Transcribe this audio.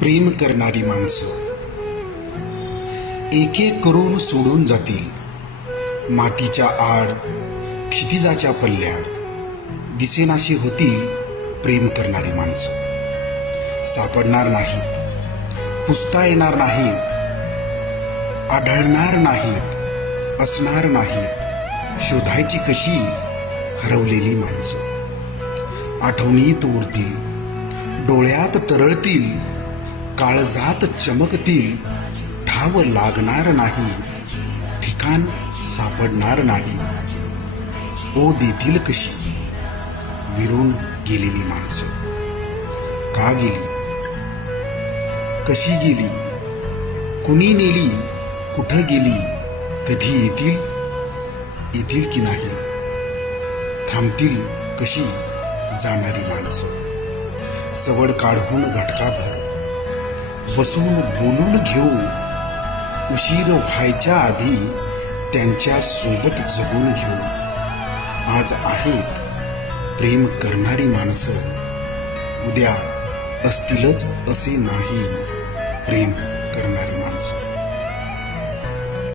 प्रेम करणारी माणसं एक एक करून सोडून जातील मातीच्या आड, क्षितिजाच्या पल्ल्यात दिसेनाशी होतील प्रेम करणारी माणसं. सापडणार नाहीत, पुसता येणार नाहीत, आढळणार नाहीत, असणार नाहीत. शोधायची कशी हरवलेली माणसं. आठवणीत उरतील, डोळ्यात तरळतील, काळजात चमकतील. ठाव लागणार नाही, ठिकाण सापडणार नाही. ओ देतील कशी विरून गेलेली माणसं. का गेली, कशी गेली, कुणी नेली, कुठं गेली, कधी येतील, येतील की नाही. थांबतील कशी जाणारी माणसं. सवड काढून घटकाभर बसून बोलून घेऊ. उशीर व्हायच्या आधी त्यांच्या सोबत जगून घेऊ. आज आहेत प्रेम करणारी माणसं, उद्या असतीलच असे नाही प्रेम करणारी माणसं.